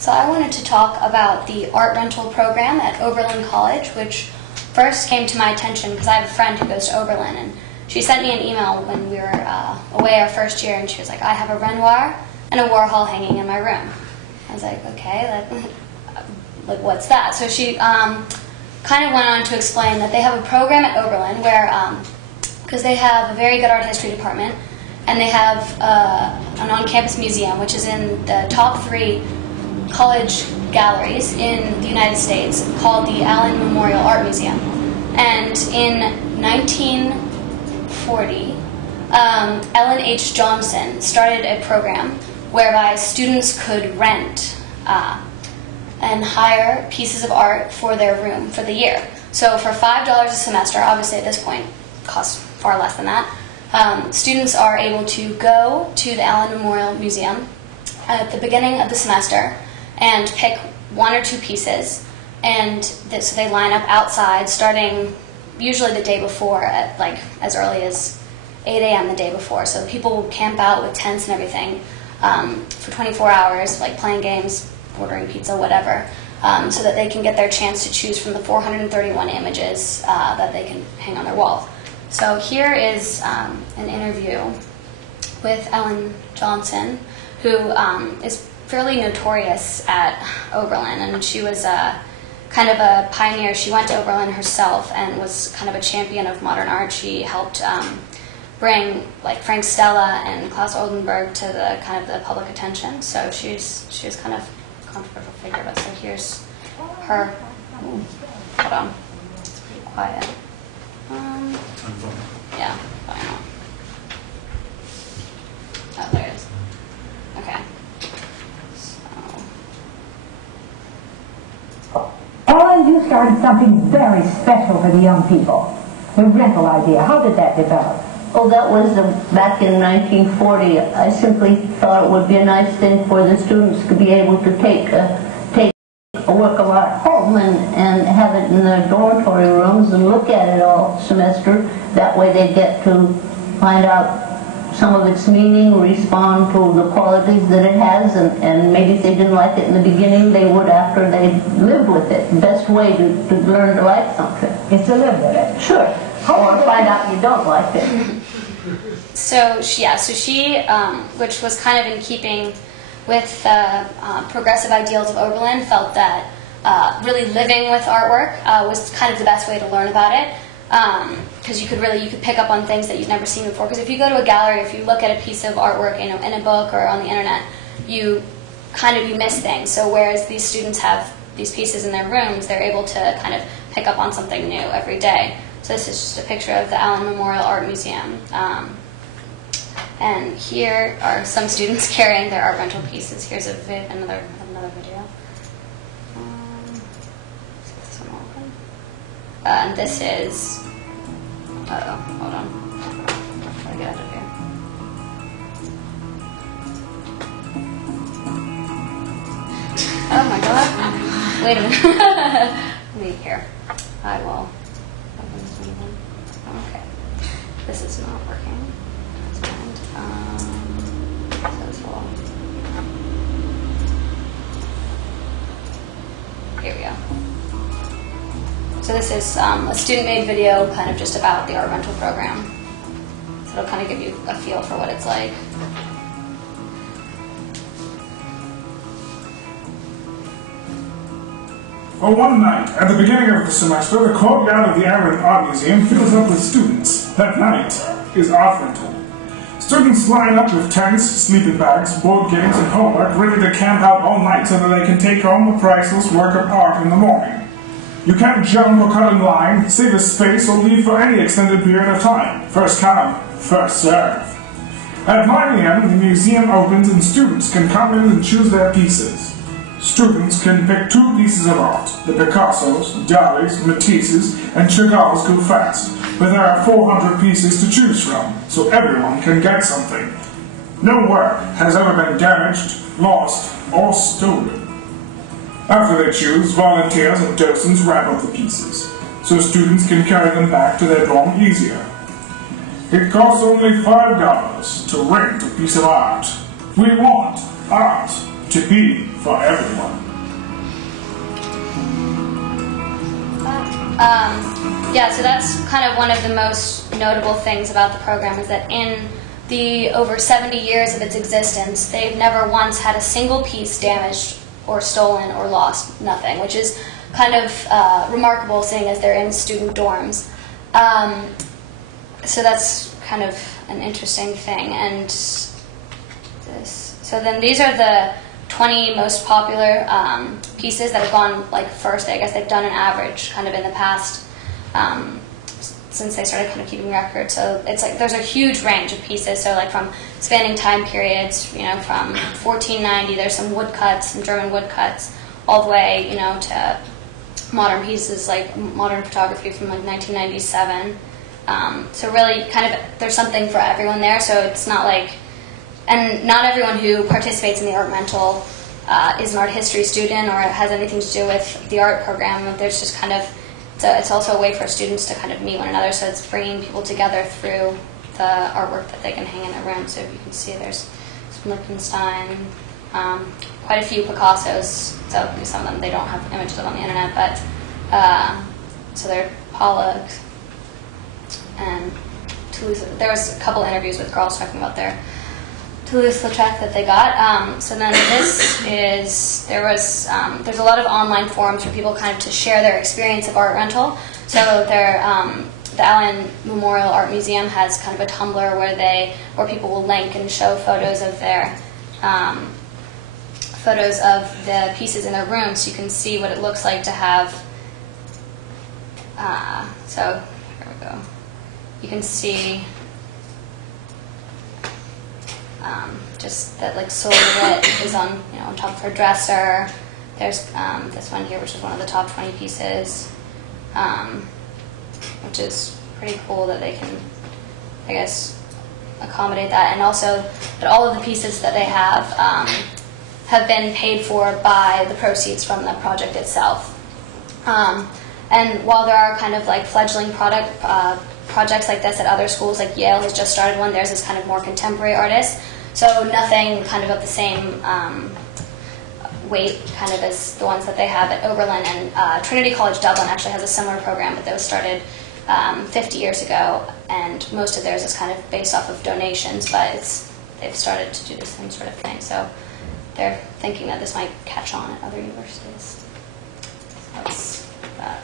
So I wanted to talk about the art rental program at Oberlin College, which first came to my attention because I have a friend who goes to Oberlin, and she sent me an email when we were away our first year, and she was like, I have a Renoir and a Warhol hanging in my room. I was like, okay, like what's that? So she kind of went on to explain that they have a program at Oberlin where, because they have a very good art history department, and they have an on-campus museum, which is in the top 3 college galleries in the United States, called the Allen Memorial Art Museum. And in 1940, Ellen H. Johnson started a program whereby students could rent and hire pieces of art for their room for the year. So for $5 a semester, obviously at this point it costs far less than that, students are able to go to the Allen Memorial Museum at the beginning of the semester and pick 1 or 2 pieces, and so they line up outside starting usually the day before at like as early as 8 a.m. the day before. So people will camp out with tents and everything for 24 hours, like playing games, ordering pizza, whatever, so that they can get their chance to choose from the 431 images that they can hang on their walls. So here is an interview with Ellen Johnson, who is fairly notorious at Oberlin, and she was kind of a pioneer. She went to Oberlin herself and was kind of a champion of modern art. She helped bring like Frank Stella and Klaus Oldenburg to the kind of the public attention. So she was kind of a controversial figure. But so here's her. Ooh, hold on, it's pretty quiet. Yeah, I know. Oh, there it is. Okay. Ellen, you started something very special for the young people. The rental idea. How did that develop? Oh, that was back in 1940. I simply thought it would be a nice thing for the students to be able to take a work of art home and have it in their dormitory rooms and look at it all semester. That way they get to find out some of its meaning, respond to the qualities that it has, and maybe if they didn't like it in the beginning, they would after they lived with it. The best way to learn to like something is to live with it. Sure. Or find out you don't like it. So she, which was kind of in keeping with the progressive ideals of Oberlin, felt that really living with artwork was kind of the best way to learn about it. Because you could pick up on things that you've never seen before. Because if you go to a gallery, if you look at a piece of artwork, in a book or on the internet, you miss things. So whereas these students have these pieces in their rooms, they're able to kind of pick up on something new every day. So this is just a picture of the Allen Memorial Art Museum. And here are some students carrying their art rental pieces. Here's another video. And this is, hold on, how do I get out of here? Oh my god, wait a minute, let me here, I will open this one. Okay, this is not working, that's fine, so this will, here we go. So this is a student-made video kind of just about the art rental program. So it'll kind of give you a feel for what it's like. Well, one night, at the beginning of the semester, the courtyard of the Allen Art Museum fills up with students. That night is art rental. Students line up with tents, sleeping bags, board games, and homework, ready to camp out all night so that they can take home a priceless work of art in the morning. You can't jump or cut in line, save a space, or leave for any extended period of time. First come, first serve. At 9 a.m., the museum opens and students can come in and choose their pieces. Students can pick 2 pieces of art. The Picassos, Dalis, Matisses, and Chagall's go fast, but there are 400 pieces to choose from, so everyone can get something. No work has ever been damaged, lost, or stolen. After they choose, volunteers and docents wrap up the pieces, so students can carry them back to their dorm easier. It costs only $5 to rent a piece of art. We want art to be for everyone. Yeah, so that's kind of one of the most notable things about the program is that in the over 70 years of its existence, they've never once had a single piece damaged or stolen or lost, nothing, which is kind of remarkable seeing as they're in student dorms. So that's kind of an interesting thing. And so then these are the 20 most popular pieces that have gone like first. I guess they've done an average kind of in the past since they started kind of keeping records. So it's like there's a huge range of pieces. So like from spanning time periods, you know, from 1490, there's some woodcuts, some German woodcuts, all the way, you know, to modern pieces like modern photography from like 1997. So really kind of there's something for everyone there. So it's not like, and not everyone who participates in the art rental is an art history student or has anything to do with the art program. There's just kind of, it's also a way for students to kind of meet one another, so it's bringing people together through the artwork that they can hang in their room. So you can see there's some Lichtenstein, quite a few Picassos, so some of them they don't have images of on the internet, but so they're Pollock and Toulouse. There was a couple interviews with girls talking about their Toulouse-Lautrec that they got. So then this is, there's a lot of online forums for people kind of to share their experience of art rental. So the Allen Memorial Art Museum has kind of a Tumblr where people will link and show photos of their photos of the pieces in their room, so you can see what it looks like to have. So here we go. You can see. Just that like silhouette is on, you know, on top of her dresser. There's this one here, which is one of the top 20 pieces, which is pretty cool that they can, I guess, accommodate that, and also that all of the pieces that they have been paid for by the proceeds from the project itself. And while there are kind of like fledgling projects like this at other schools, like Yale has just started one, theirs is kind of more contemporary artists. So nothing kind of the same weight kind of as the ones that they have at Oberlin, and Trinity College Dublin actually has a similar program, but that was started 50 years ago, and most of theirs is kind of based off of donations, but they've started to do the same sort of thing. So they're thinking that this might catch on at other universities. So that's that.